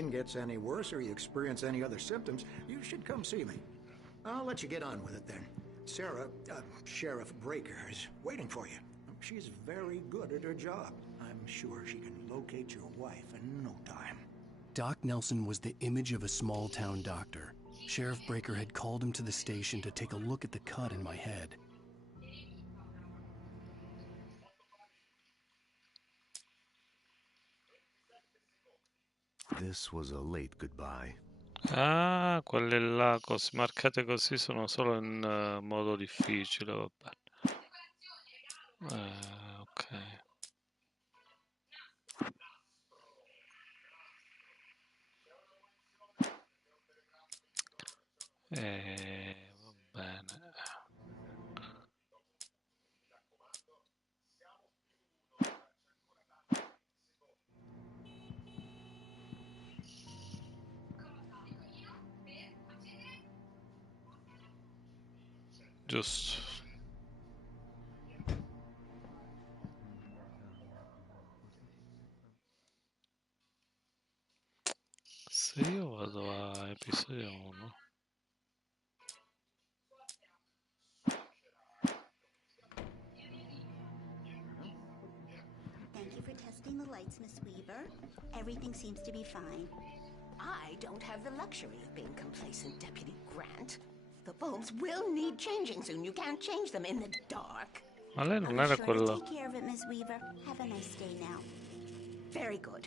pain gets any worse or you experience any other symptoms, you should come see me. I'll let you get on with it then. Sarah, Sheriff Breaker, is waiting for you. She's very good at her job. I'm sure she can locate your wife in no time. Doc Nelson was the image of a small-town doctor. Sheriff Breaker had called him to the station to take a look at the cut in my head. This was a late goodbye. Ah, quelle là marcate così sono solo in modo difficile, vabbè. Ok. Va bene. Giusto. Se io vado a episodio 1. Thank you for testing the lights, Miss Weaver. Everything seems to be fine. I don't have the luxury of being complacent, Deputy Grant. The bulbs will need changing soon. You can't change them in the dark. Ma lei non I'll era be sure to quello. take care of it, Miss Weaver. Have a nice day now. Very good.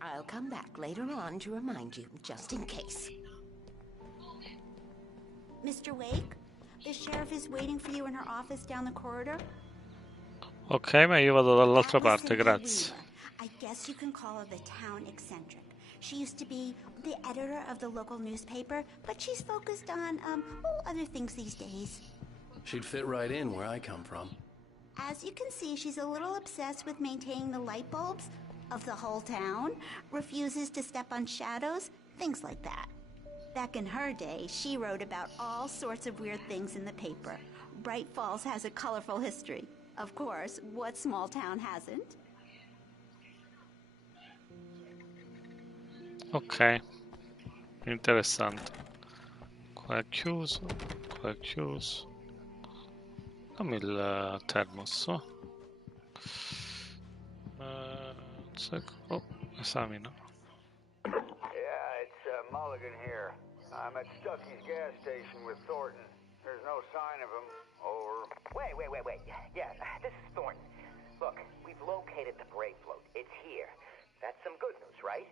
I'll come back later on to remind you, just in case. Mr. Wake, the sheriff is waiting for you in her office down the corridor. Ok, ma io vado dall'altra That was parte, Cynthia grazie. Weaver. I guess you can call her the town eccentric. She used to be the editor of the local newspaper, but she's focused on, other things these days. She'd fit right in where I come from. As you can see, she's a little obsessed with maintaining the light bulbs of the whole town, refuses to step on shadows, things like that. Back in her day, she wrote about all sorts of weird things in the paper. Bright Falls has a colorful history. Of course, what small town hasn't? Ok, interessante. Qua è chiuso, qua è chiuso. Dammi il termos. Oh, esamina. Yeah, it's Mulligan here. I'm at Stucky's gas station with Thornton. There's no sign of him. Over. Wait. Yeah, this is Thornton. Look, we've located the brake float. It's here. That's some good news, right?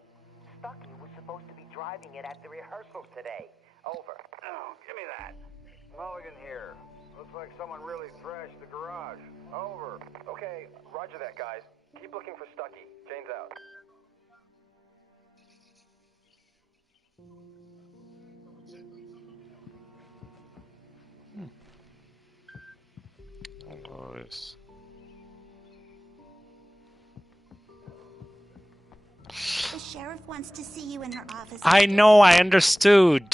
Stucky was supposed to be driving it at the rehearsal today. Over. Oh, give me that. Mulligan here. Looks like someone really thrashed the garage. Over. Okay, roger that, guys. Keep looking for Stucky. Jane's out. Nice. The sheriff wants to see you in her office. I know, I understood.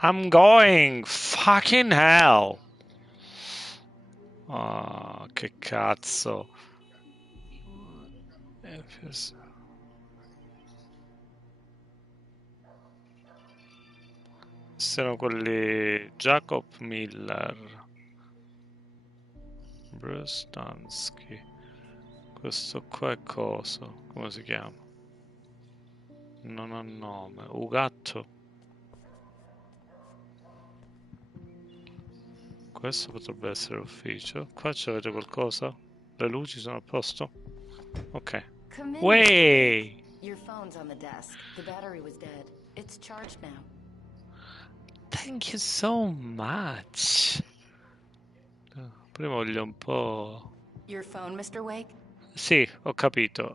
I'm going. Fucking hell. Ah, che cazzo. Sono quelli Jacob Miller, Bruce Stansky. Questo qua è coso? Come si chiama? Non ha nome. Ugatto. Questo potrebbe essere l'ufficio. Qua c'avete qualcosa? Le luci sono a posto? Ok. Way! Your phone's on the desk. The battery was dead. It's charged now. Thank you so much. Prima voglio un po'... Your phone, Mr. Wake? Sì, ho capito.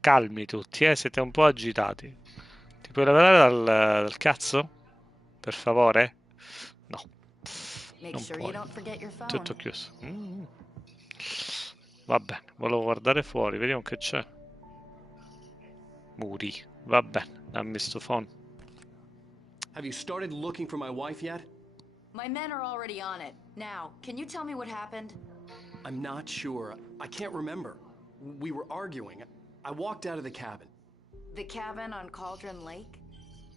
Calmi tutti, siete un po' agitati. Ti puoi levare dal cazzo? Per favore? No. Make Non sure puoi. you don't forget your phone. Tutto chiuso. Va bene, volevo guardare fuori, vediamo che c'è. Muri. Va bene, dammi sto phone. Have you started looking for my wife yet? My men are already on it. Now, can you tell me what happened? I'm not sure. I can't remember. We were arguing. I walked out of the cabin. The cabin on Cauldron Lake?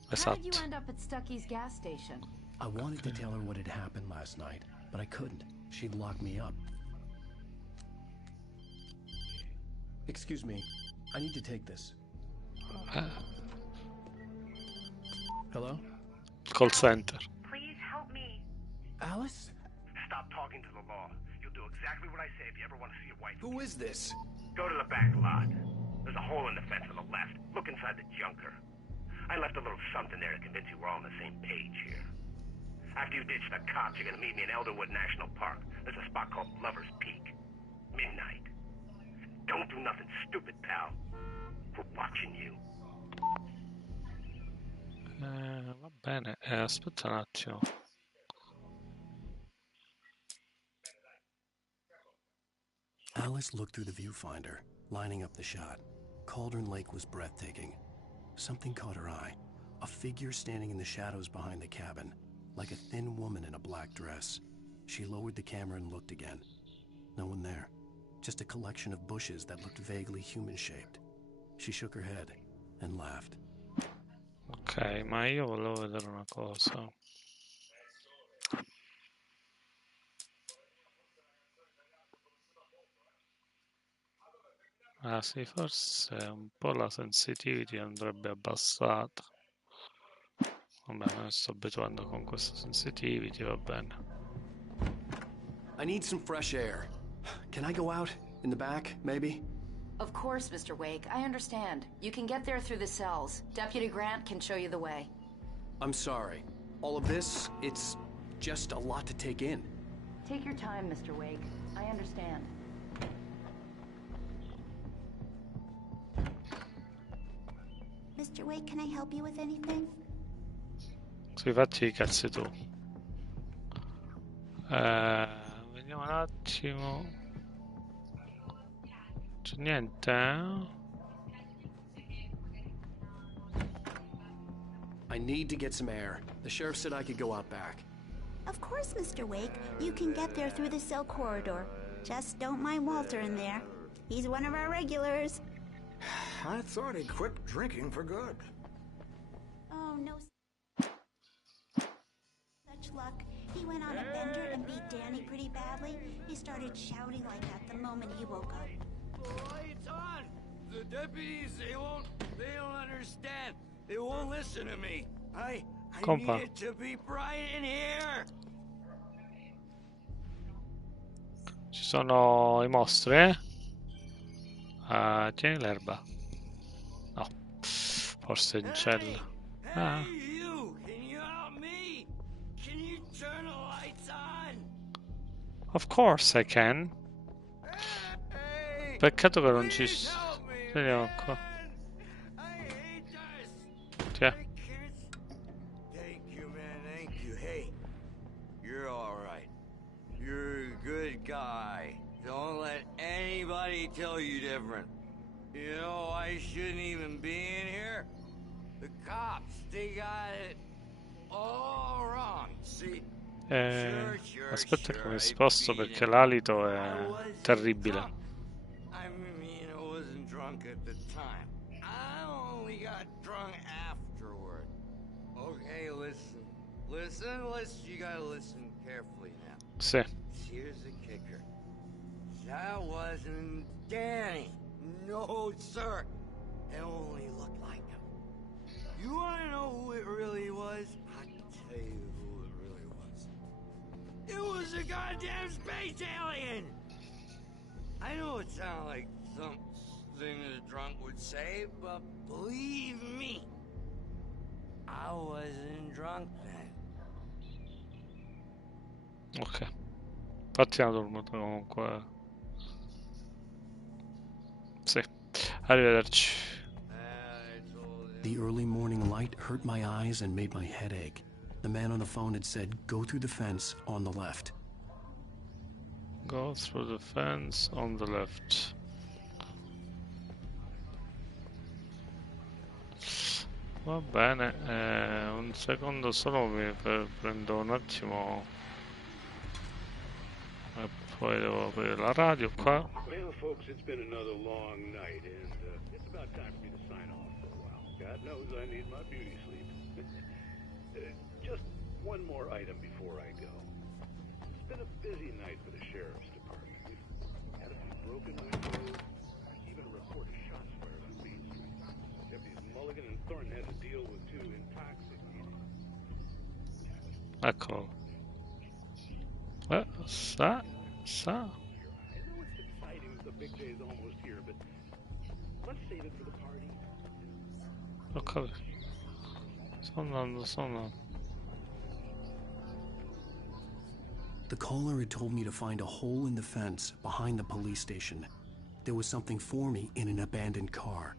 How did you Esatto. end up at Stucky's gas station? I wanted to tell her what had happened last night, but I couldn't. She'd lock me up. Excuse me. I need to take this. Hello? Call center. Please help me. Alice? Stop talking to the law. You'll do exactly what I say if you ever want to see your wife. Who is this? Go to the back lot. There's a hole in the fence on the left. Look inside the junker. I left a little something there to convince you we're all on the same page here. After you ditch the cops, you're gonna meet me in Elderwood National Park. There's a spot called Lover's Peak. Midnight. Don't do nothing stupid, pal. We're watching you. Va bene, aspetta un attimo. Alice looked through the viewfinder, lining up the shot. Cauldron Lake was breathtaking. Something caught her eye. A figure standing in the shadows behind the cabin, like a thin woman in a black dress. She lowered the camera and looked again. No one there. Just a collection of bushes that looked vaguely human-shaped. She shook her head and laughed. Ok, ma io volevo vedere una cosa. Ah sì, forse un po' la sensitivity andrebbe abbassata. Vabbè, me ne sto abituando con questa sensitivity, va bene. I need some fresh air. Can I go out? In the back, maybe? Of course, Mr. Wake. I understand. You can get there through the cells. Deputy Grant can show you the way. I'm sorry. All of this, it's just a lot to take in. Take your time, Mr. Wake. I understand. Mr. Wake, can I help you with anything? Sì, fatti i cazzi tu. Vediamo un attimo. C'è niente, eh? I need to get some air. The sheriff said I could go out back. Of course, Mr. Wake. You can get there through the cell corridor. Just don't mind Walter in there. He's one of our regulars. I thought he'd quit drinking for good. Oh, no. Such luck. He went on a bender and beat Danny pretty badly. He started shouting like that the moment he woke up. Lights on! The deputies, they don't understand. They won't listen to me. I need it to be bright in here. Ci sono i mostri, eh? Tieni l'erba. No, forse in cella. Ah. Hey, you! Can you help me? Can you turn the lights on? Of course I can. Peccato che non ci vediamo qua. Tiè. Thank you, man. Thank you. Hey, you're all right. You're a good guy. Don't let anybody tell you different. You know, I shouldn't even be in here. The cops, they got it all wrong. See? Aspetta che mi sposto perché l'alito è terribile. I mean, I wasn't drunk at the time. I only got drunk afterward. Okay, listen. You gotta listen carefully now. Sì. Here's the kicker. That wasn't Danny. No, sir. It only looked like him. You wanna know who it really was? I'll tell you who it really was. It was a goddamn space alien! I know it sounds like something a drunk would say, but believe me, I wasn't drunk then. Ok. Infatti hanno dormito comunque. Sì. Arrivederci. The early morning light hurt my eyes and made my head ache. The man on the phone had said, go through the fence on the left. Go through the fence on the left. Va bene, un secondo solo prendo un attimo e poi devo aprire la radio qua. Well, folks, it's been another long night, and it's about time for me to sign off for a while. God knows I need my beauty sleep. Just one more item before I go. It's been a busy night for the sheriff's department. We've had a few broken windows, even a report of shots fired on Main Street. Deputies Mulligan and Thornton had to deal with two intoxicated. Eccolo. Sa. I know it's exciting, the big day's almost here, but let's save it for the party. Ho capito. Sto andando. The caller had told me to find a hole in the fence behind the police station. There was something for me in an abandoned car.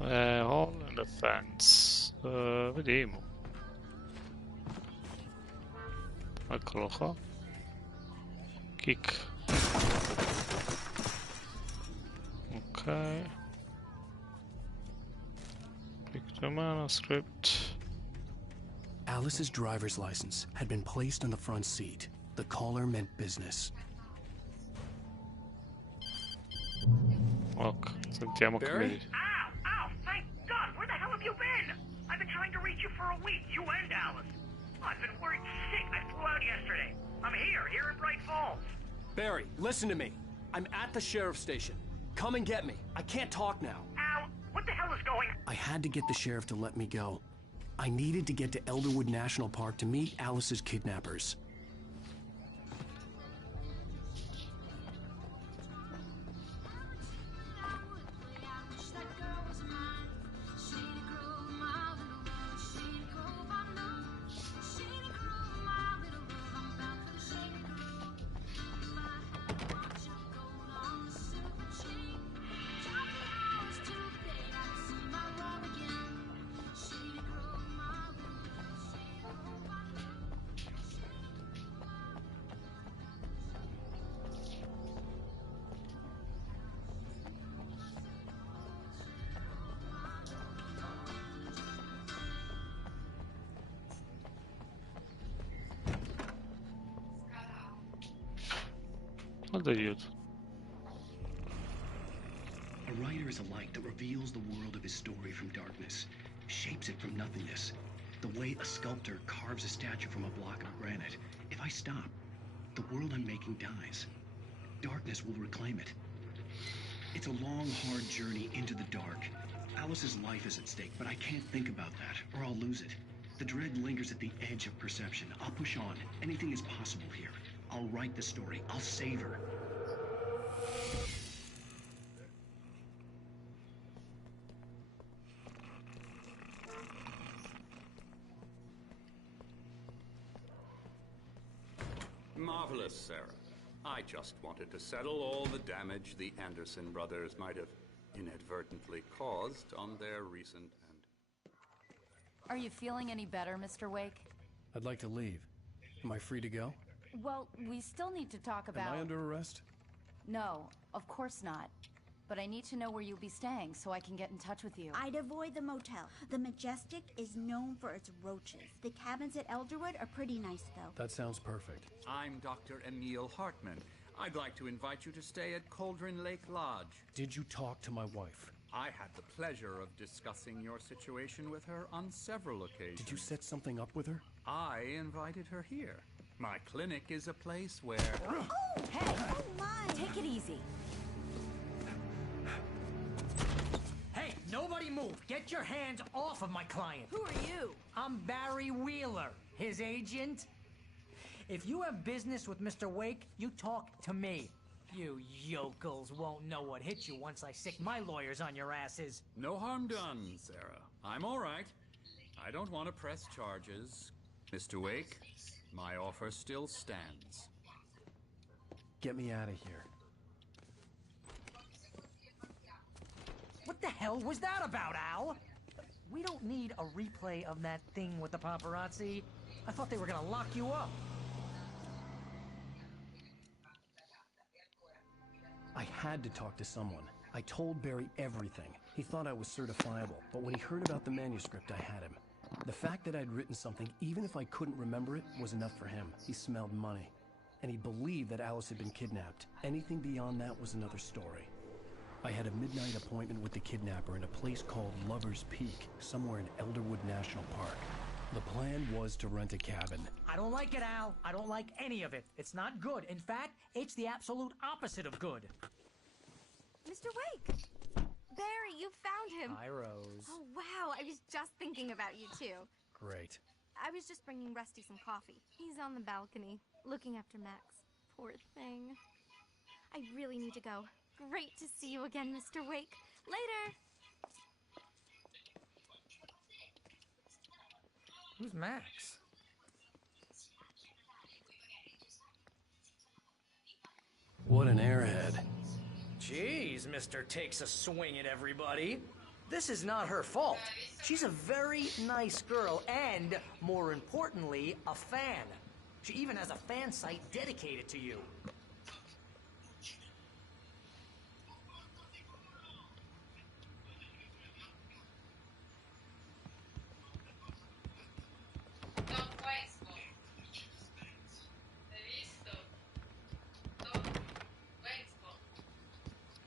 Hole in the fence. Vediamo. Eccolo qua. Kick. Ok. Pick the manuscript. Alice's driver's license had been placed on the front seat. The caller meant business. Ok, sentiamo che mi dice. Ow! Thank God! Where the hell have you been? I've been trying to reach you for a week, you and Alice. I've been worried sick. I flew out yesterday. I'm here in Bright Falls. Barry, listen to me. I'm at the sheriff's station. Come and get me. I can't talk now. Al, what the hell is going on? I had to get the sheriff to let me go. I needed to get to Elderwood National Park to meet Alice's kidnappers. What aiuto. A writer is a light that reveals the world of his story from darkness, shapes it from nothingness. The way a sculptor carves a statue from a block of granite. If I stop, the world I'm making dies. Darkness will reclaim it. It's a long, hard journey into the dark. Alice's life is at stake, but I can't think about that, or I'll lose it. The dread lingers at the edge of perception. I'll push on. Anything is possible here. I'll write the story. I'll save her. Marvelous, Sarah. I just wanted to settle all the damage the Anderson brothers might have inadvertently caused on their recent and... Are you feeling any better, Mr. Wake? I'd like to leave. Am I free to go? Well, we still need to talk about... Am I under arrest? No, of course not. But I need to know where you'll be staying so I can get in touch with you. I'd avoid the motel. The Majestic is known for its roaches. The cabins at Elderwood are pretty nice, though. That sounds perfect. I'm Dr. Emil Hartman. I'd like to invite you to stay at Cauldron Lake Lodge. Did you talk to my wife? I had the pleasure of discussing your situation with her on several occasions. Did you set something up with her? I invited her here. My clinic is a place where... Oh, hey! Oh, my! Take it easy. Hey, nobody move! Get your hands off of my client! Who are you? I'm Barry Wheeler, his agent. If you have business with Mr. Wake, you talk to me. You yokels won't know what hit you once I sick my lawyers on your asses. No harm done, Sarah. I'm all right. I don't want to press charges. Mr. Wake, my offer still stands. Get me out of here. What the hell was that about, Al? We don't need a replay of that thing with the paparazzi. I thought they were gonna lock you up. I had to talk to someone. I told Barry everything. He thought I was certifiable, but when he heard about the manuscript, I had him. The fact that I'd written something, even if I couldn't remember it, was enough for him. He smelled money. And he believed that Alice had been kidnapped. Anything beyond that was another story. I had a midnight appointment with the kidnapper in a place called Lover's Peak, somewhere in Elderwood National Park. The plan was to rent a cabin. I don't like it, Al. I don't like any of it. It's not good. In fact, it's the absolute opposite of good. Mr. Wake! Barry, you found him! Hi, Rose. Oh, wow. I was just thinking about you, too. Great. I was just bringing Rusty some coffee. He's on the balcony, looking after Max. Poor thing. I really need to go. Great to see you again, Mr. Wake. Later! Who's Max? What an airhead. Jeez, Mr. Takes a swing at everybody. This is not her fault. She's a very nice girl and, more importantly, a fan. She even has a fan site dedicated to you.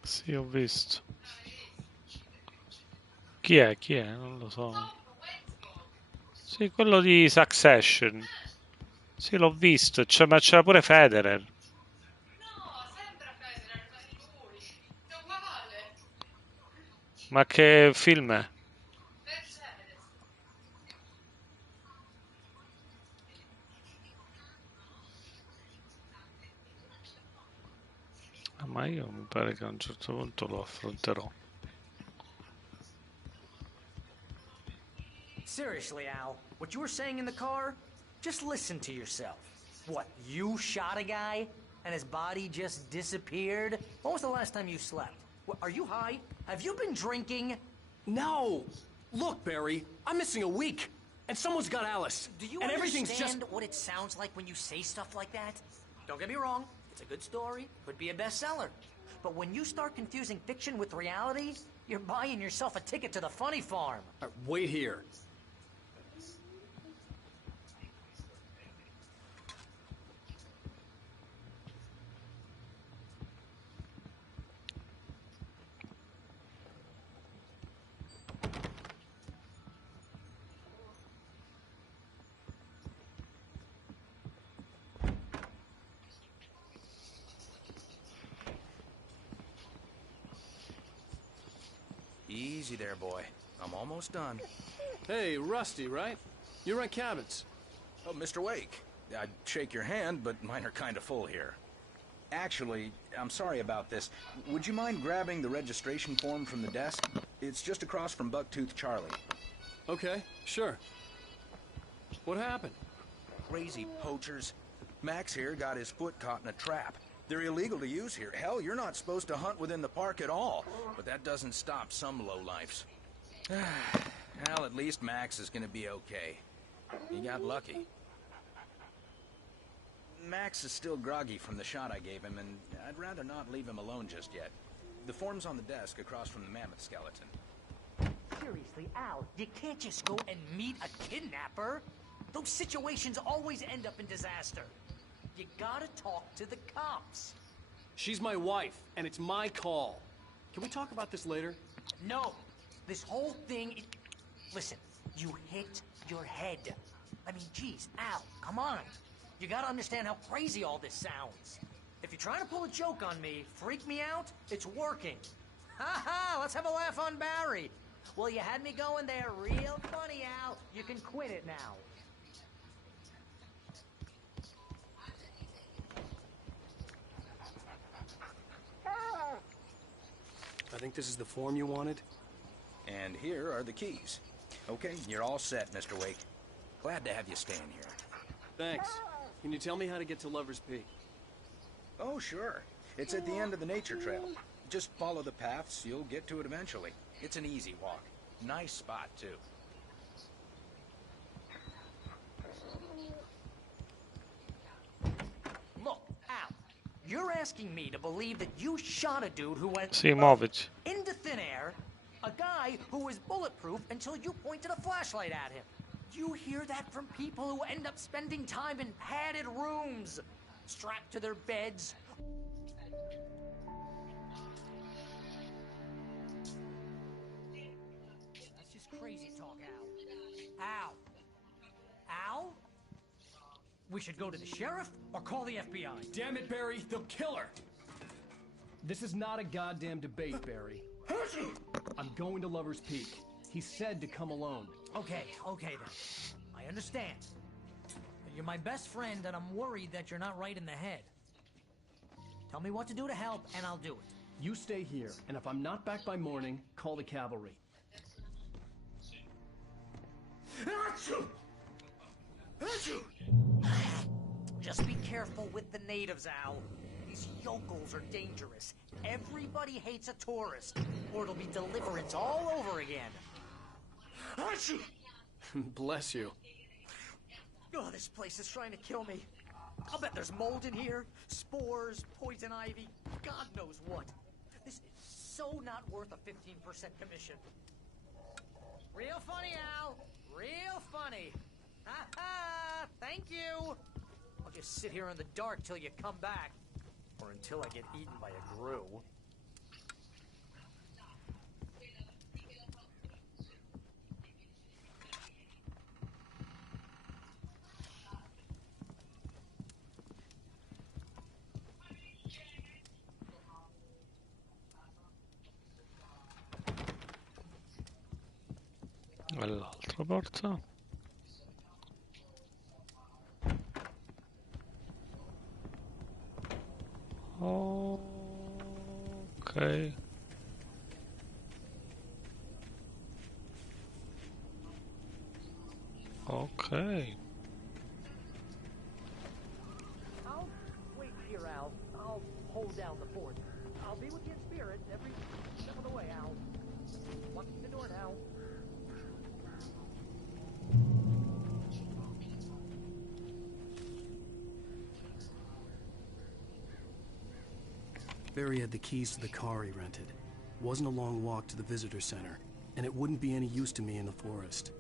Sì, ho visto. Chi è? Chi è? Non lo so. Sì, quello di Succession. Sì, l'ho visto, ma c'era pure Federer. Ma che film è? Ma io mi pare che a un certo punto lo affronterò. Seriously, Al, what you were saying in the car? Just listen to yourself. What, you shot a guy and his body just disappeared? When was the last time you slept? What, are you high? Have you been drinking? No! Look, Barry, I'm missing a week, and someone's got Alice. Do you and understand everything's just... what it sounds like when you say stuff like that? Don't get me wrong, it's a good story, could be a bestseller. But when you start confusing fiction with reality, you're buying yourself a ticket to the funny farm. Wait here. Easy there, boy. I'm almost done. Hey, Rusty, right? You rent cabins. Oh, Mr. Wake. I'd shake your hand, but mine are kind of full here. Actually, I'm sorry about this. Would you mind grabbing the registration form from the desk? It's just across from Bucktooth Charlie. Okay, sure. What happened? Crazy poachers. Max here got his foot caught in a trap. They're illegal to use here. Hell, you're not supposed to hunt within the park at all. But that doesn't stop some lowlifes. Well, at least Max is gonna be okay. He got lucky. Max is still groggy from the shot I gave him, and I'd rather not leave him alone just yet. The form's on the desk across from the mammoth skeleton. Seriously, Al, you can't just go and meet a kidnapper. Those situations always end up in disaster. You gotta talk to the cops. She's my wife, and it's my call. Can we talk about this later? No. This whole thing... Listen, you hit your head. I mean, geez, Al, come on. You gotta understand how crazy all this sounds. If you're trying to pull a joke on me, freak me out, it's working. Ha ha, let's have a laugh on Barry. Well, you had me going there real funny, Al. You can quit it now. I think this is the form you wanted. And here are the keys. Okay, you're all set, Mr. Wake. Glad to have you staying here. Thanks. Can you tell me how to get to Lover's Peak? Oh, sure. It's at the end of the nature trail. Just follow the paths, you'll get to it eventually. It's an easy walk. Nice spot, too. Look, Al, you're asking me to believe that you shot a dude who went Simovic. into thin air, a guy who was bulletproof until you pointed a flashlight at him. You hear that from people who end up spending time in padded rooms, strapped to their beds. crazy talk, Al. Al? We should go to the sheriff or call the FBI. Damn it, Barry, they'll kill her! This is not a goddamn debate, Barry. I'm going to Lover's Peak. He said to come alone. Okay then. I understand. You're my best friend, and I'm worried that you're not right in the head. Tell me what to do to help, and I'll do it. You stay here, and if I'm not back by morning, call the cavalry. Just be careful with the natives, Al. These yokels are dangerous. Everybody hates a tourist, or it'll be Deliverance all over again. Bless you. Oh, this place is trying to kill me. I'll bet there's mold in here, spores, poison ivy, God knows what. This is so not worth a 15% commission. Real funny, Al. Real funny. Ha ha! Thank you. I'll just sit here in the dark till you come back. Or until I get eaten by a grue. L'altra porta. Okay. Okay. I'll wait here, Al. I'll hold down the fort. I'll be with you in spirit every step of the way, Al. Walk through the door now. Barry had the keys to the car he rented. Wasn't a long walk to the visitor center, and it wouldn't be any use to me in the forest.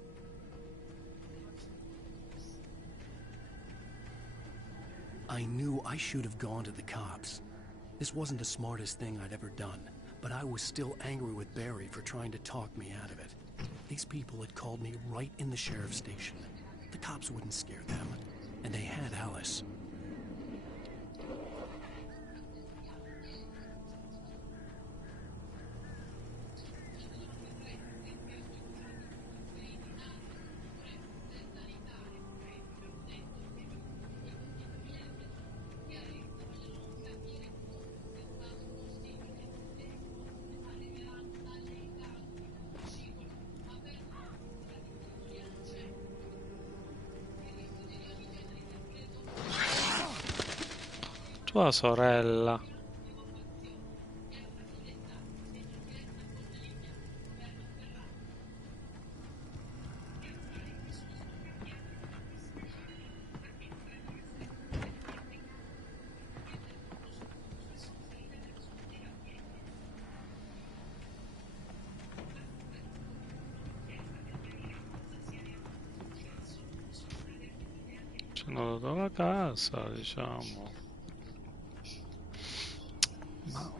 I knew I should have gone to the cops. This wasn't the smartest thing I'd ever done, but I was still angry with Barry for trying to talk me out of it. These people had called me right in the sheriff's station. The cops wouldn't scare them, and they had Alice. Tua sorella. Sono dato la casa, diciamo. Ma...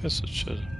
Che succede?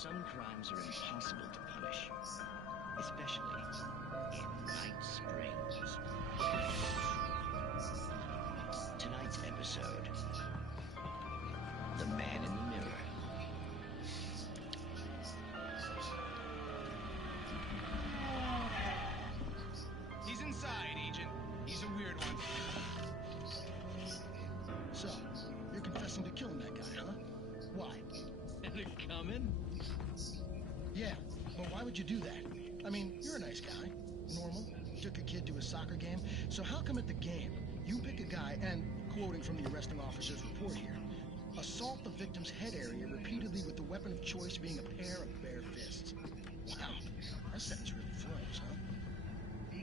some crimes are impossible to punish, especially in Night Springs. Tonight's episode, The Man in the Mirror. He's inside, Agent. He's a weird one. So, you're confessing to killing that guy, huh? Why? Had it coming? Yeah, but why would you do that? I mean, you're a nice guy. Normal. Took a kid to a soccer game. So how come at the game, you pick a guy and, quoting from the arresting officer's report here, assault the victim's head area repeatedly with the weapon of choice being a pair of bare fists? Wow, that sentence really flows, huh?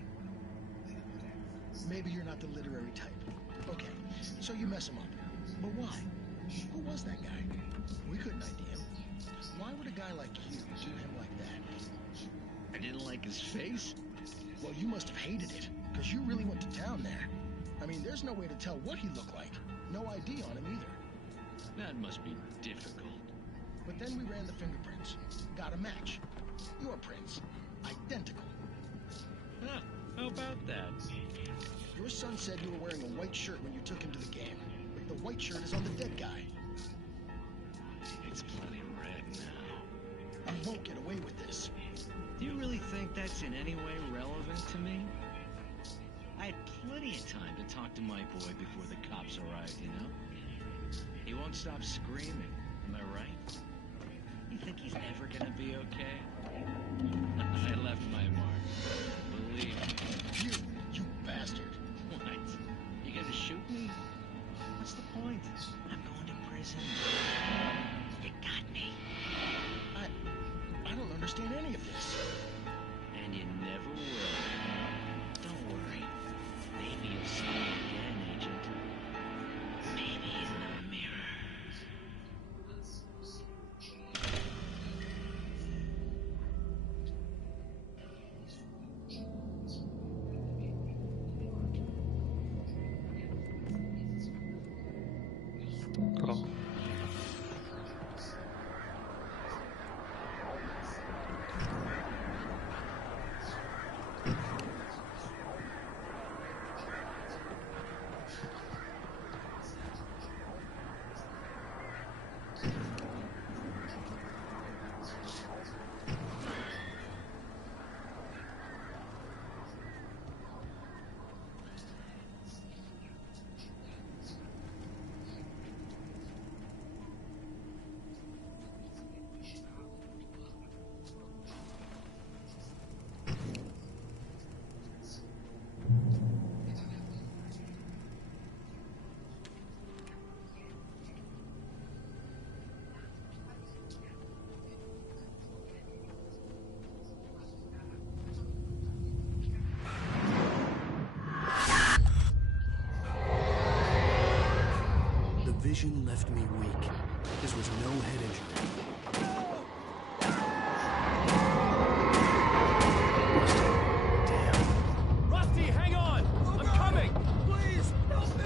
Maybe you're not the literary type. Okay, so you mess him up. But why? Who was that guy? We couldn't ID him. Why would a guy like you do him like that? I didn't like his face? Well, you must have hated it, because you really went to town there. I mean, there's no way to tell what he looked like. No ID on him either. That must be difficult. But then we ran the fingerprints. Got a match. Your prints. Identical. Huh, how about that? Your son said you were wearing a white shirt when you took him to the game. But the white shirt is on the dead guy. It's plenty red now. I won't get away with this. Do you really think that's in any way relevant to me? I had plenty of time to talk to my boy before the cops arrived, you know? He won't stop screaming, am I right? You think he's ever gonna be okay? I left my mark. Believe me. You bastard. What? You gonna shoot me? What's the point? I'm going to prison. You got me. I don't understand any of this. And you never will. Don't worry. Maybe you'll see me again, Agent. Maybe in the mirror. Oh. Vision left me weak. This was no head injury. Rusty, hang on! I'm coming! Please, help me!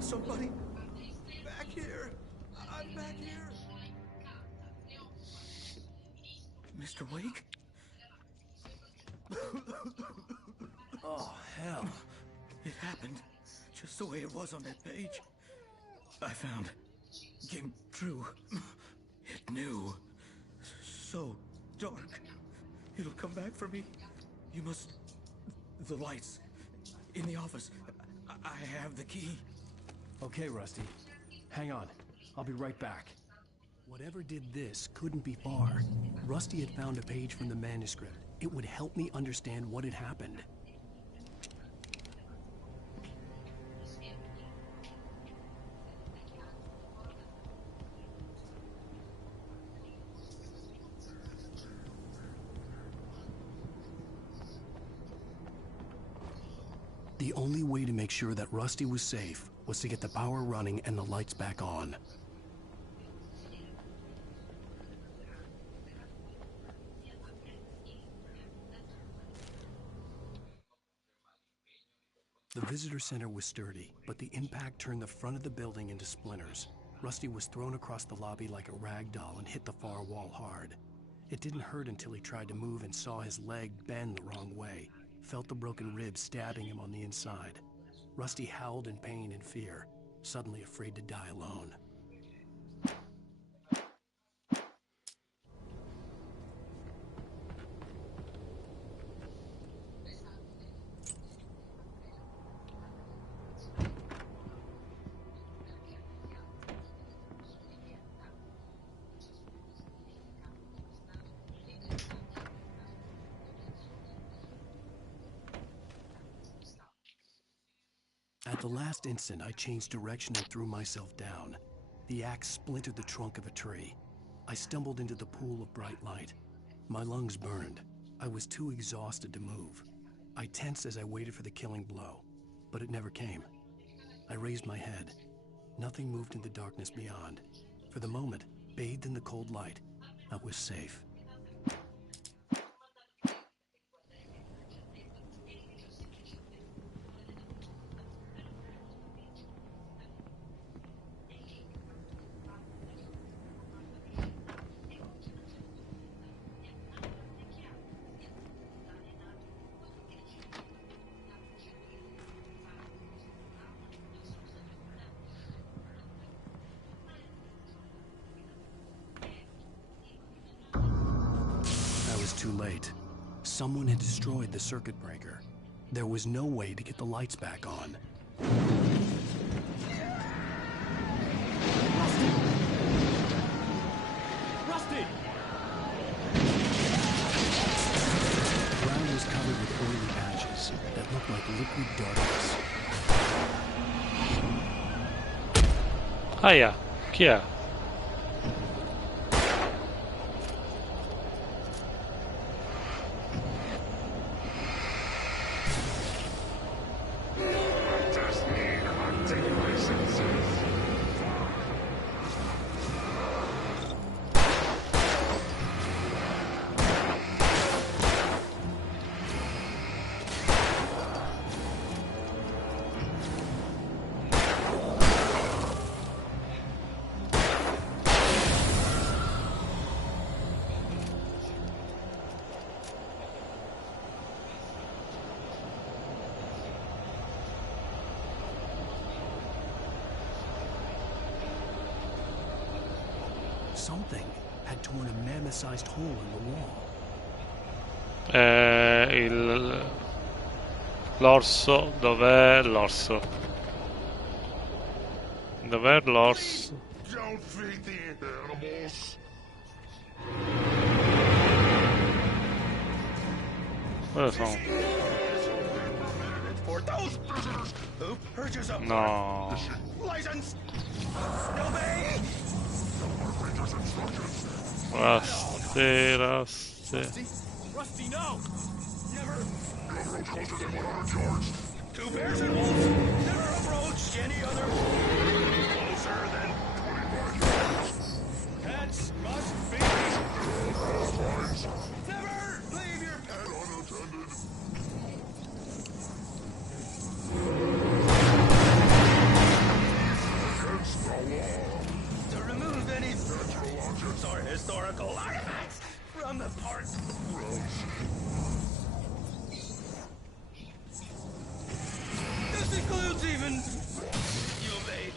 Somebody back here. I'm back here. Mr. Wake? Oh, hell. It happened just the way it was on that page. I found. Came true. It knew. So dark. It'll come back for me. You must... The lights. In the office. I have the key. Okay, Rusty. Hang on. I'll be right back. Whatever did this couldn't be far. Rusty had found a page from the manuscript. It would help me understand what had happened. The only way to make sure that Rusty was safe was to get the power running and the lights back on. The visitor center was sturdy, but the impact turned the front of the building into splinters. Rusty was thrown across the lobby like a rag doll and hit the far wall hard. It didn't hurt until he tried to move and saw his leg bend the wrong way, felt the broken ribs stabbing him on the inside. Rusty howled in pain and fear, suddenly afraid to die alone. At the last instant, I changed direction and threw myself down. The axe splintered the trunk of a tree. I stumbled into the pool of bright light. My lungs burned. I was too exhausted to move. I tensed as I waited for the killing blow, but it never came. I raised my head. Nothing moved in the darkness beyond. For the moment, bathed in the cold light, I was safe. Too late. Someone had destroyed the circuit breaker. There was no way to get the lights back on. Rusty! The ground was covered with oily patches that looked like liquid darkness. Aia, chi è? Something had torn a mammoth-sized hole in the wall. L'orso, dov'è l'orso? Dov'è l'orso? Don't feed the animals. Dove sono? For those visitors who purchase a No. license. Obey. Rusty. Rusty, no! Never! Never approach closer than 100 yards. Two bears and wolves! Never approach any other closer than 25 yards. Pets must be... Never leave your pet unattended. Against the law. To remove any natural objects or historical artifacts from the park. This includes even... you may...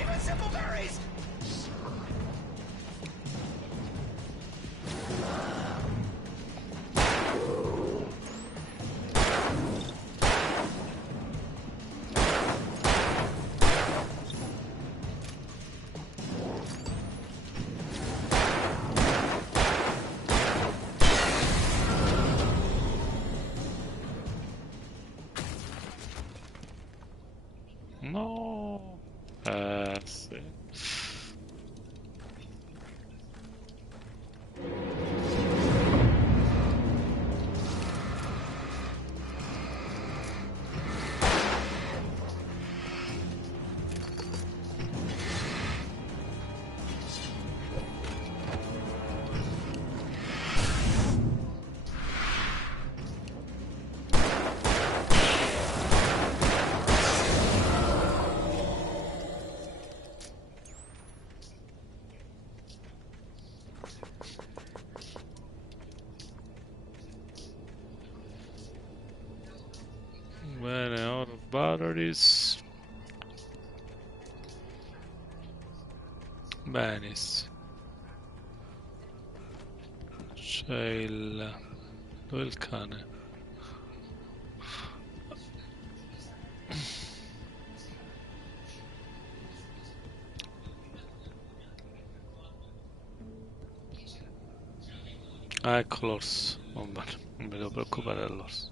even simple berries! Bene, ora Batteries. Benis. C'è il... dove è il cane? Ah, ecco l'orso. Vabbè, non mi devo preoccupare dell'orso.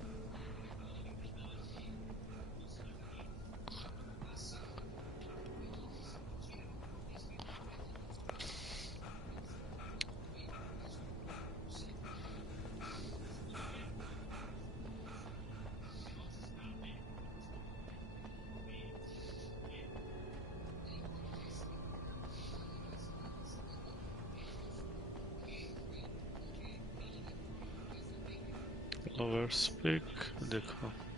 Overspeak, dico.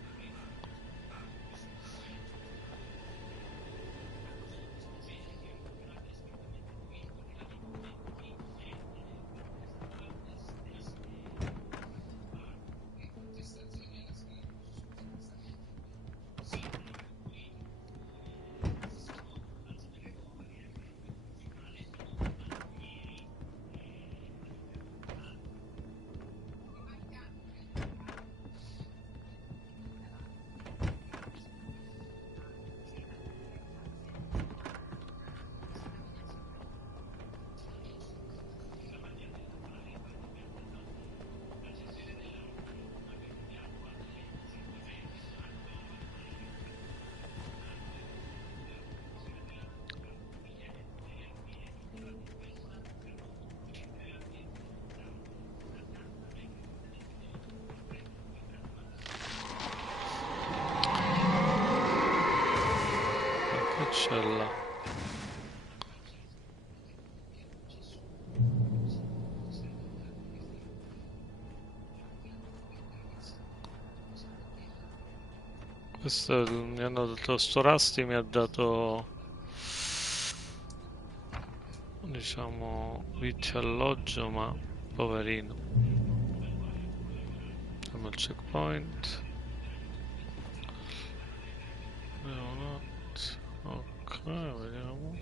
Che c'è là? Questo mi hanno dato sto Rusty, mi ha dato, diciamo, vitto e alloggio, ma poverino. Facciamo il checkpoint. Vediamo un attimo. Ok, vediamo.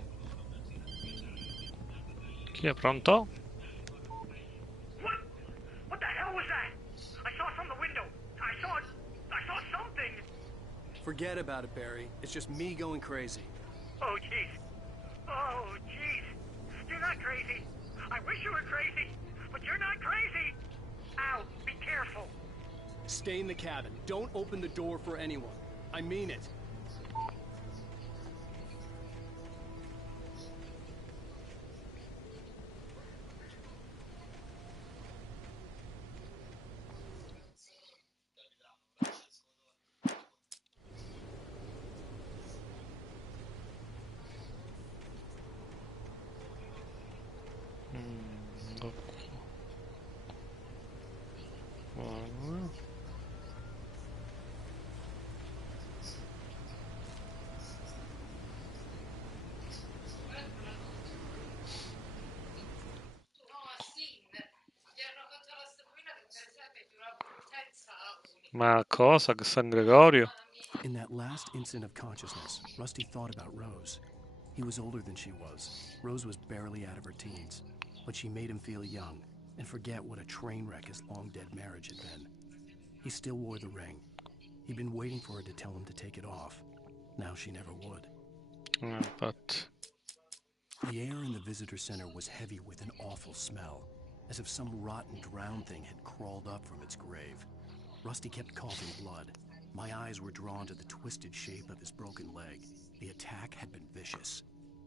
Chi è pronto? What the hell was that? I saw it from the window. I saw something. Forget about it, Barry. It's just me going crazy. Oh, jeez. Oh, jeez. You're not crazy. I wish you were crazy, but you're not crazy. Ow, be careful. Stay in the cabin. Don't open the door for anyone. I mean it. Ma cosa? Che San Gregorio? In that last instant of consciousness, Rusty thought about Rose. He was older than she was. Rose was barely out of her teens, but she made him feel young and forget what a train wreck his long-dead marriage had been. He still wore the ring. He'd been waiting for her to tell him to take it off. Now she never would. But the air in the visitor center was heavy with an awful smell, as if some rotten drowned thing had crawled up from its grave. Rusty kept coughing blood. My eyes were drawn to the twisted shape of his broken leg. The attack had been vicious.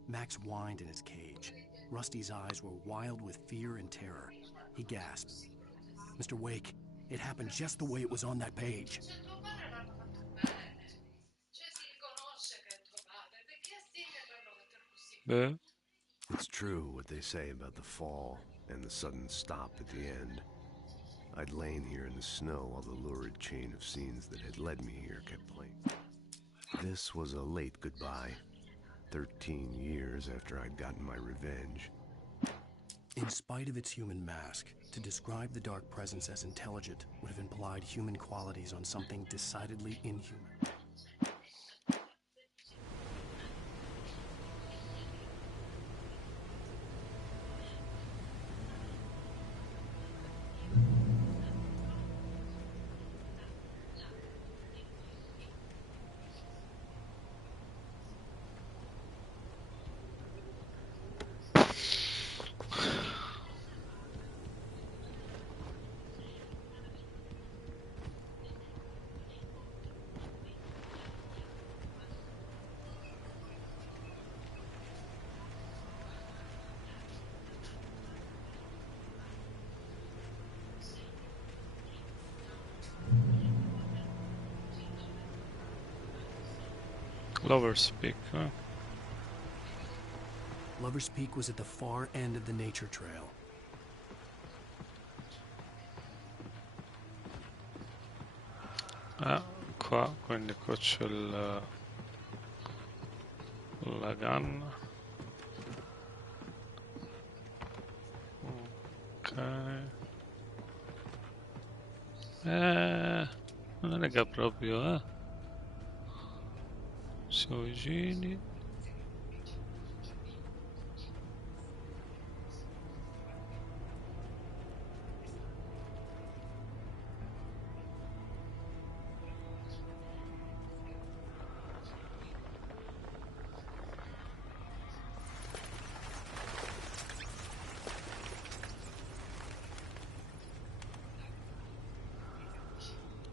Max whined in his cage. Rusty's eyes were wild with fear and terror. He gasped. Mr. Wake, it happened just the way it was on that page. It's true what they say about the fall and the sudden stop at the end. I'd lain here in the snow while the lurid chain of scenes that had led me here kept playing. This was a late goodbye. 13 years after I'd gotten my revenge. In spite of its human mask, to describe the dark presence as intelligent would have implied human qualities on something decidedly inhuman. Lover's Peak, huh? Lover's Peak was at the far end of the nature trail. Ah, qua, quindi qua c'è la gun. Ok. Non è che proprio, siamo vicini.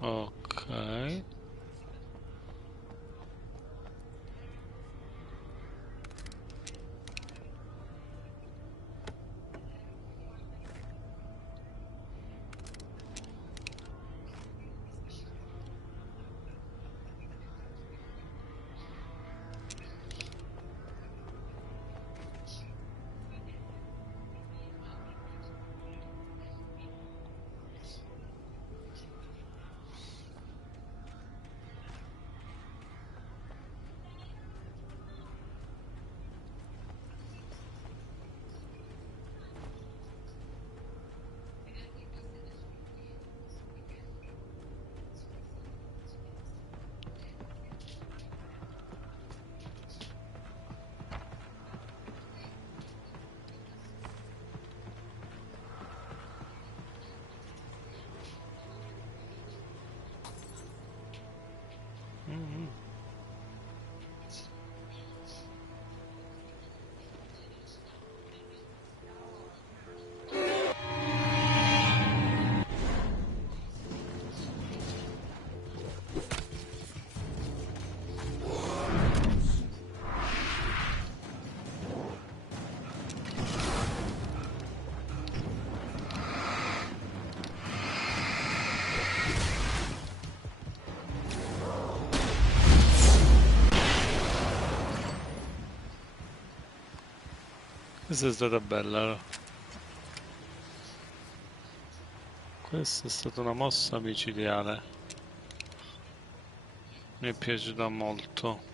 Ok. Questa è stata bella. Questa è stata una mossa micidiale. Mi è piaciuta molto.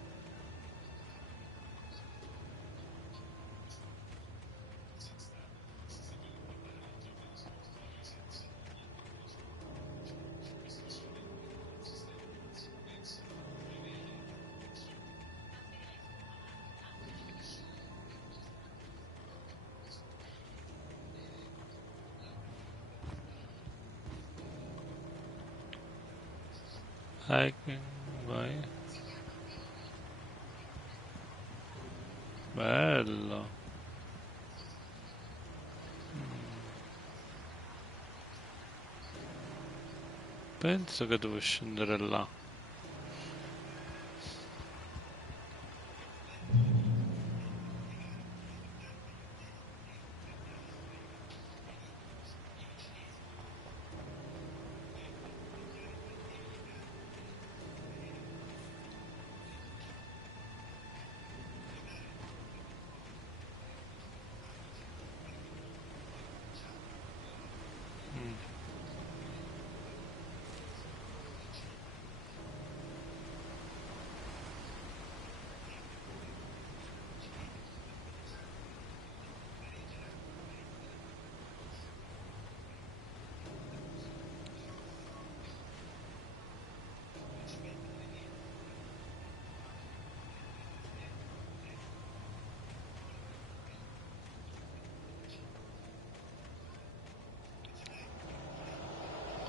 Hiking, vai. Bello. Penso che devo scendere là.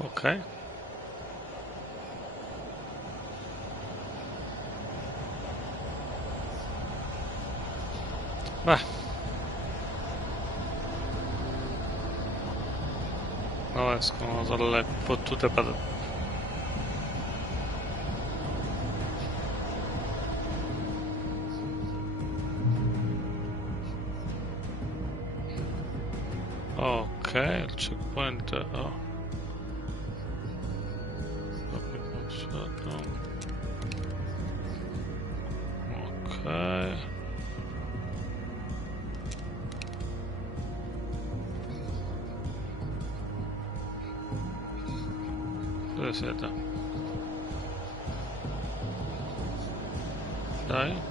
Ok. Beh. No, escono dalle fottute patate. Ok, il checkpoint. Oh. Ok. Dove siete? Dai.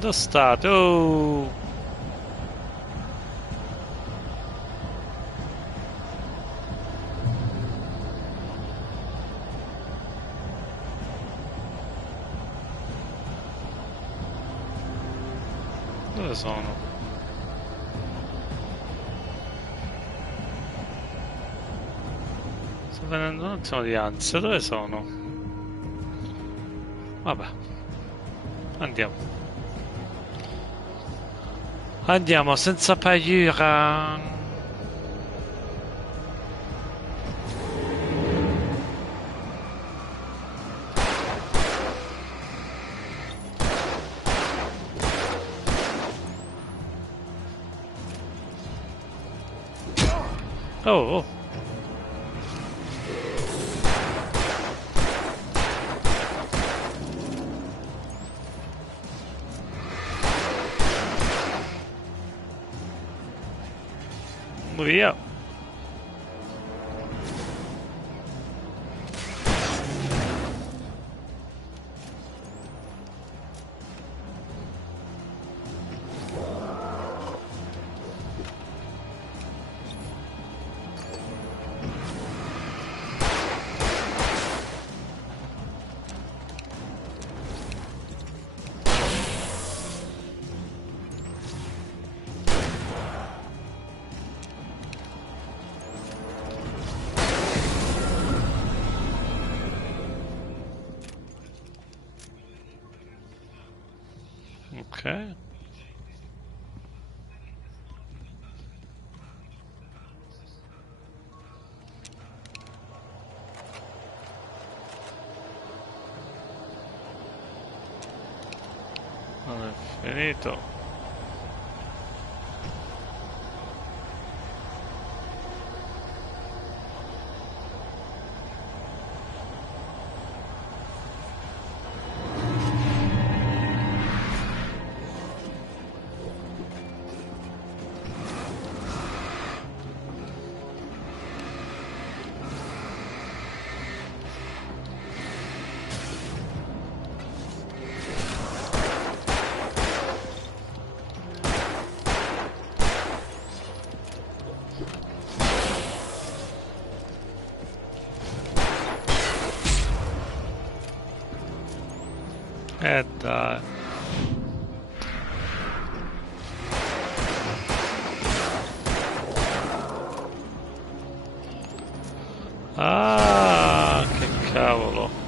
Dove state? Oh! Dove sono? Sto venendo un attimo di ansia. Dove sono? Vabbè. Andiamo. Andiamo senza paura. Oh, oh. Via. Ok. Non è finito. Dai. Ah, che cavolo.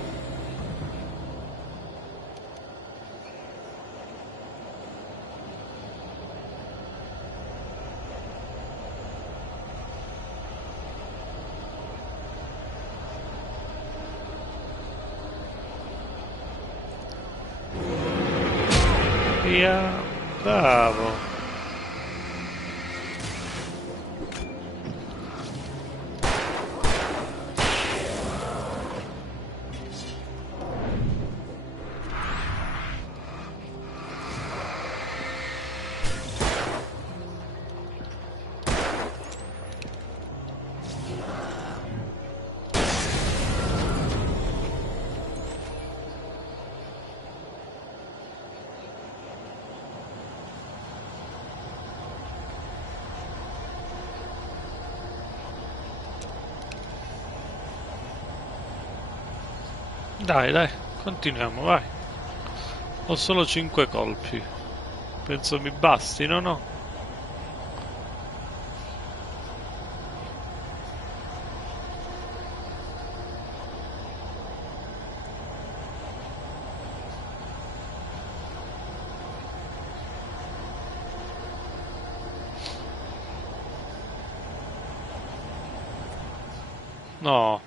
Via, bravo. Dai, continuiamo, vai. Ho solo 5 colpi. Penso mi bastino, no? No.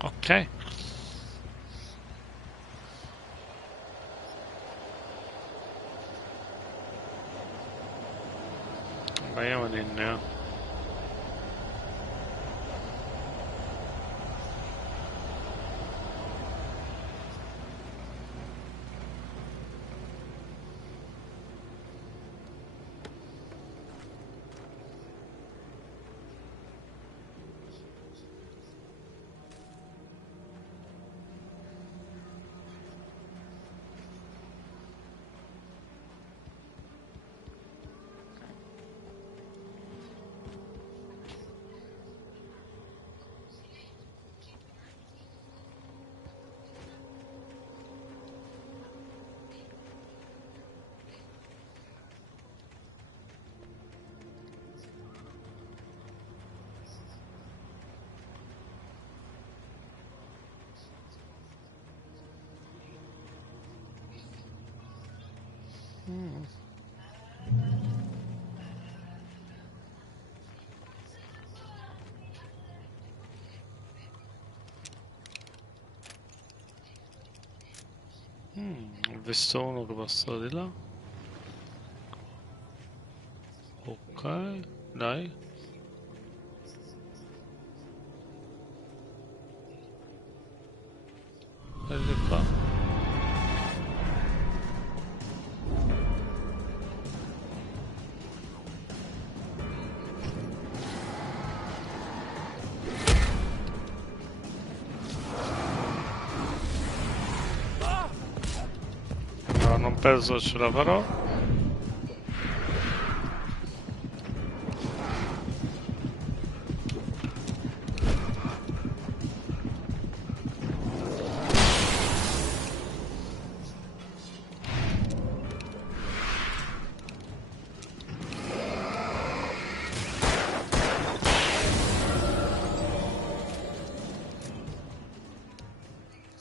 Ok. Andiamo in... Ho visto uno che passa di là. Ok, dai. Vedi qua. No, non penso ce la farò.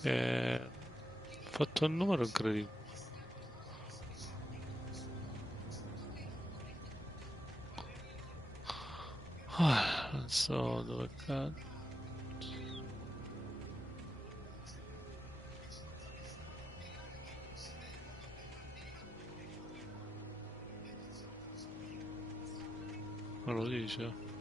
Ho fatto un numero incredibile. Non so dove cazzo. Non lo dice.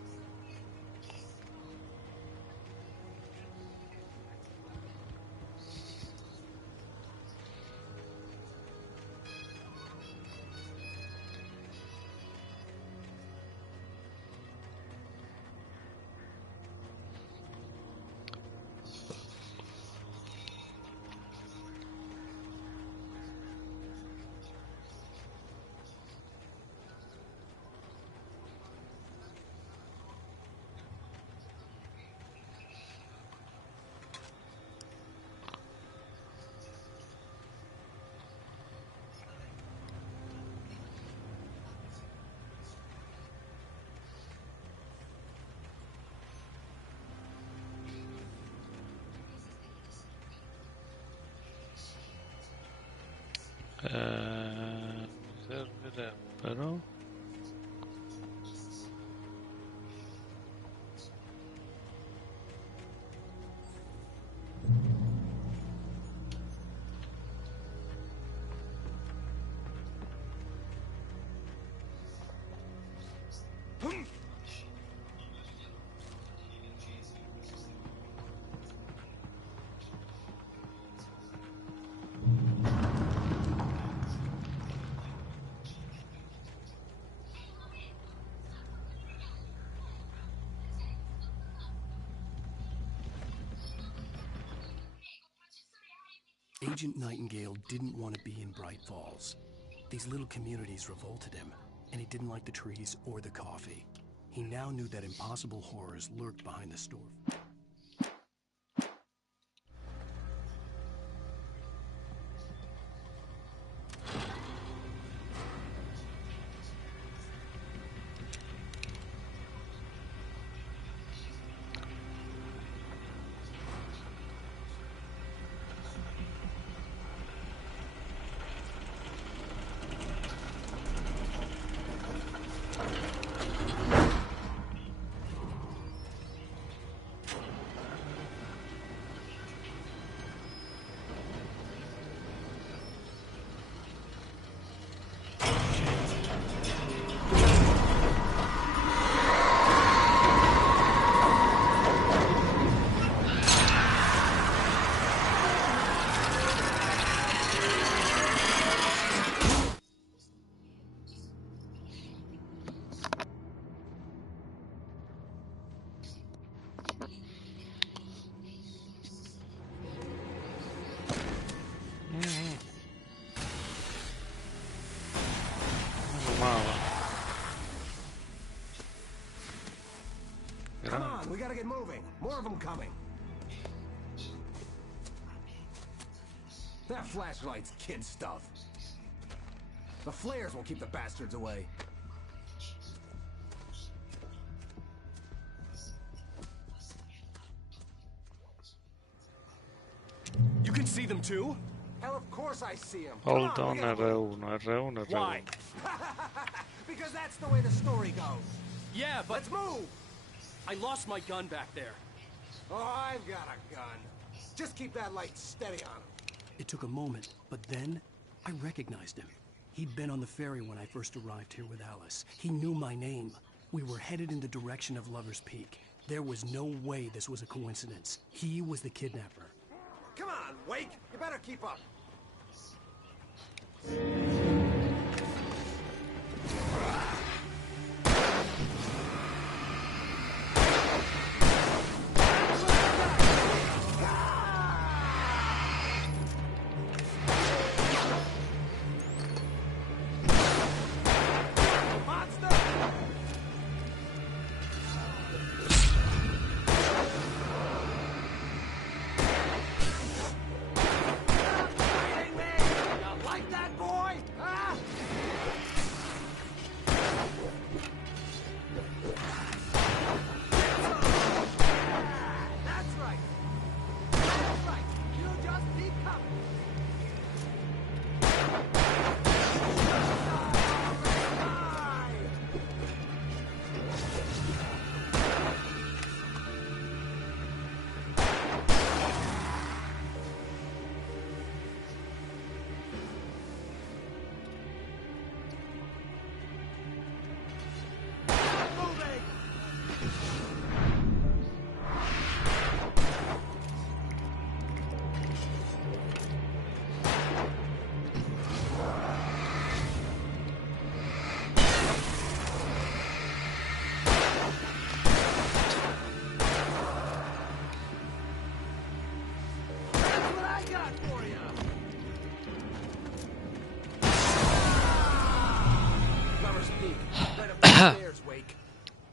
Servirebbero. Agent Nightingale didn't want to be in Bright Falls. These little communities revolted him, and he didn't like the trees or the coffee. He now knew that impossible horrors lurked behind the store. gotta get moving. More of them coming. That flashlight's kid stuff. The flares will keep the bastards away. You can see them too? Hell, of course I see them. Hold on, R1, R1, Why? R1. Because that's the way the story goes. Yeah, but... Let's move! I lost my gun back there. Oh, I've got a gun. Just keep that light steady on him. It took a moment, but then I recognized him. He'd been on the ferry when I first arrived here with Alice. He knew my name. We were headed in the direction of Lover's Peak. There was no way this was a coincidence. He was the kidnapper. Come on, Wake! You better keep up.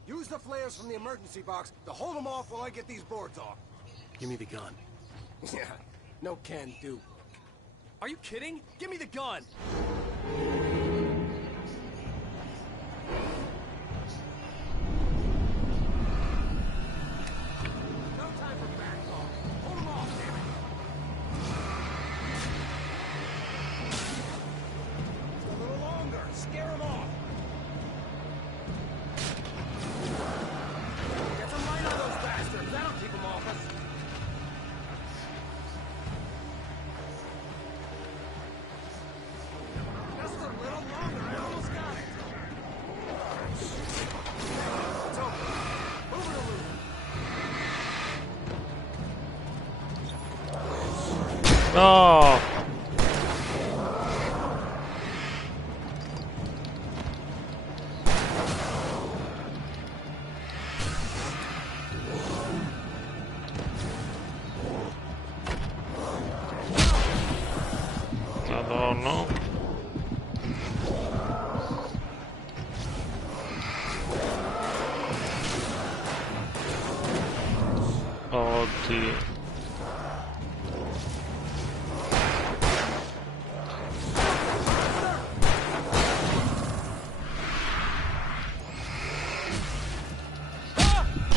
Use the flares from the emergency box to hold them off while I get these boards off. Give me the gun. Yeah, no can do. Are you kidding? Give me the gun! No time for back off. Hold them off, damn it. Just a little longer. Scare them off. Get some light on those bastards. That'll keep them off us. Just a little longer. I almost got it. It's over. Move it or lose it. No! Madonna. Oddio.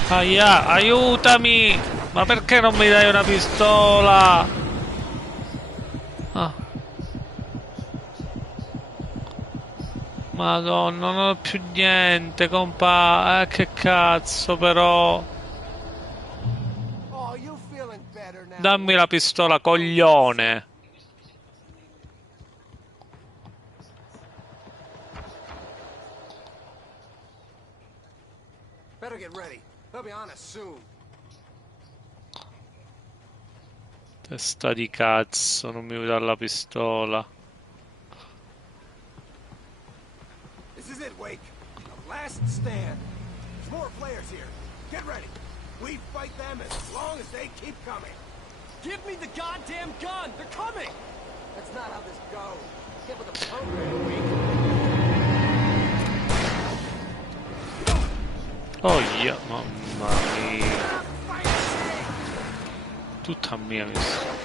Aia, aiutami! Ma perché non mi dai una pistola? Ah. Madonna, non ho più niente, compa. Che cazzo, però. Oh, you feeling better now? Dammi la pistola, coglione. Better get ready. They'll be on us soon. Testa di cazzo, non mi vuoi dare la pistola. This is it, Wake. The last stand. There's more players here. Get ready. We fight them as long as they keep coming. Give me the goddamn gun! They're coming! That's not how this goes. Get with the program, Wake. Oh yeah, mamma mia. Tutta mia missione.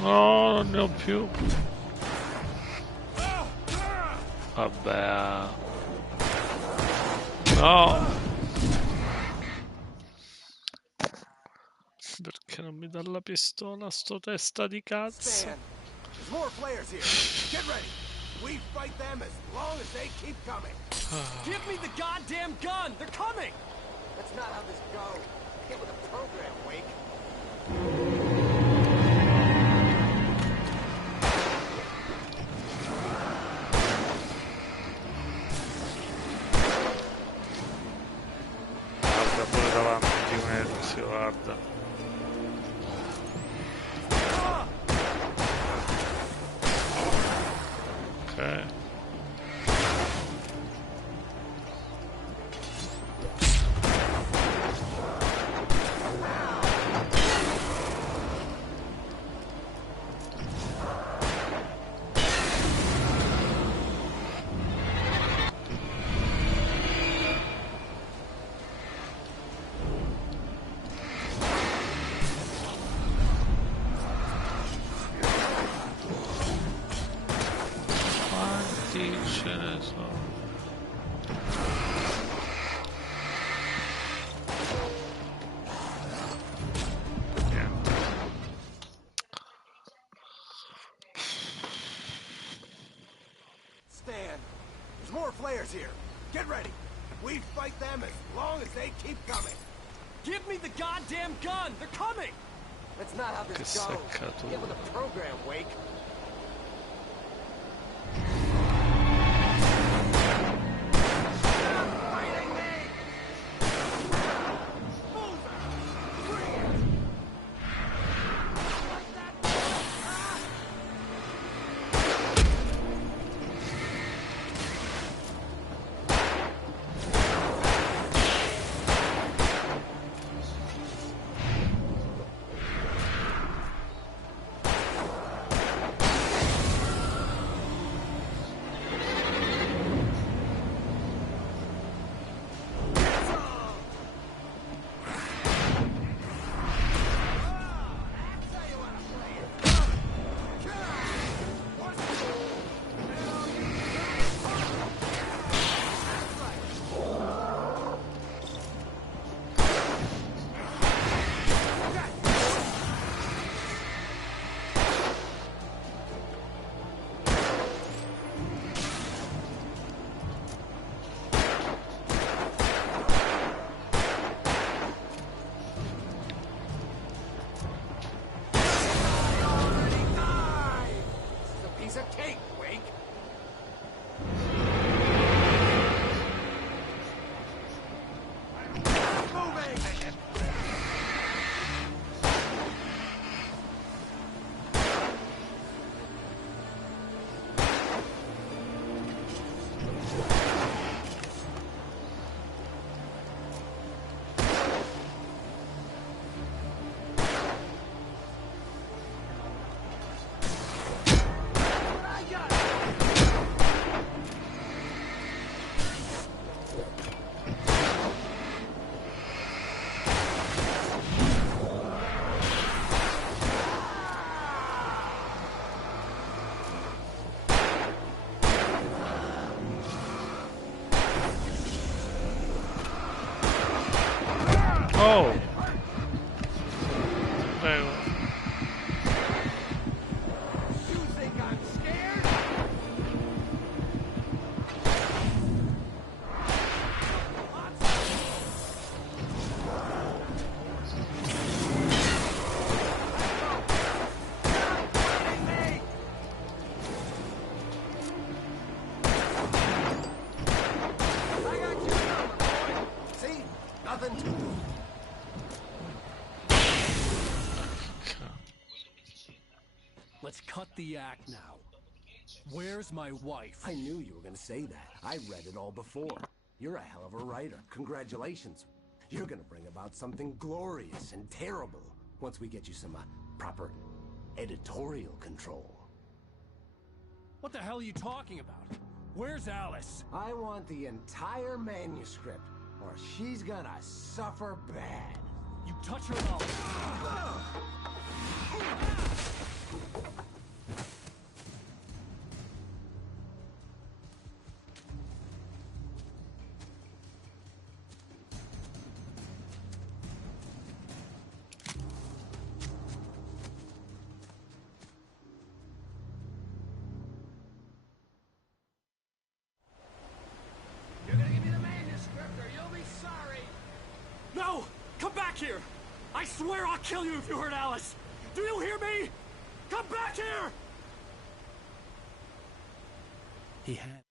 No, non ne ho più. Vabbè. No. Perché non mi dà la pistola sto testa di cazzo? Stan, there's more flares here. Get ready. We fight them as long as they keep coming. Give me the goddamn gun! They're coming! That's not how this goes. Get with the program, Wake. Guarda pure davanti un Ezio, guarda. Ok. Quanti ce ne sono? Niente. Stan, there's more flares here. Get ready. We fight them as long as they keep coming. Give me the goddamn gun! They're coming! That's not how this Che goes. seccatura. Get with the program, Wake. Oh! Prego. You think I'm scared? See? Nothing to do. Let's cut the act now. Where's my wife? I knew you were gonna say that. I read it all before. You're a hell of a writer. Congratulations. You're gonna bring about something glorious and terrible once we get you some proper editorial control. What the hell are you talking about? Where's Alice? I want the entire manuscript, or she's gonna suffer bad. You touch her mouth. You're gonna give me the manuscript or you'll be sorry. No! Come back here! I swear I'll kill you if you hurt Alice! Do you hear me? Come back here! He had